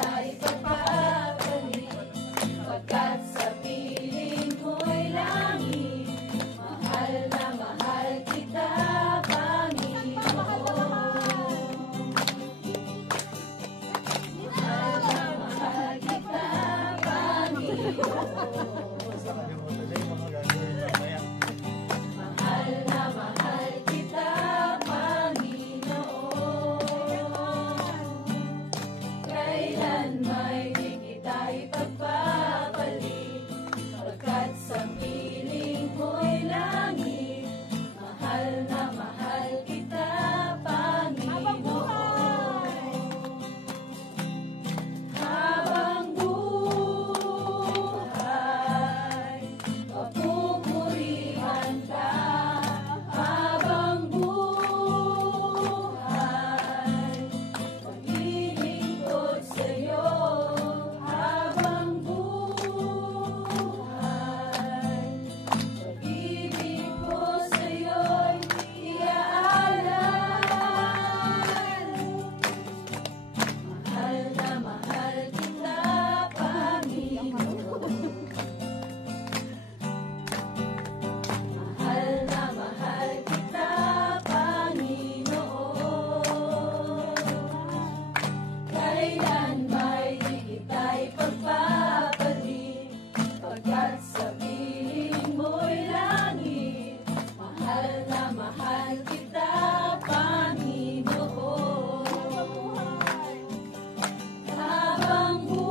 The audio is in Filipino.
kita'y pagpapalit, pagkat sa piling mo'y langit. Mahal na mahal kita, Panginoon. Mahal na mahal kita, Panginoon. Mahal na mahal kita, Panginoon. Kailan may di kita'y pagpapalit, pagkat sa piling mo'y langit. Mahal na mahal kita, Panginoon. Habang buhay, papupurihan ka. Habang buhay, maglilingkod sa'yo. Habang buhay, pag-ibig ko sa'yo'y iaalay. Mahal na mahal kita, Panginoon. Mahal na mahal kita, Panginoon. Kailan may di kita'y pagpapalit, pagkat sa piling mo'y langit. Mahal na mahal kita, Panginoon. Habang buhay,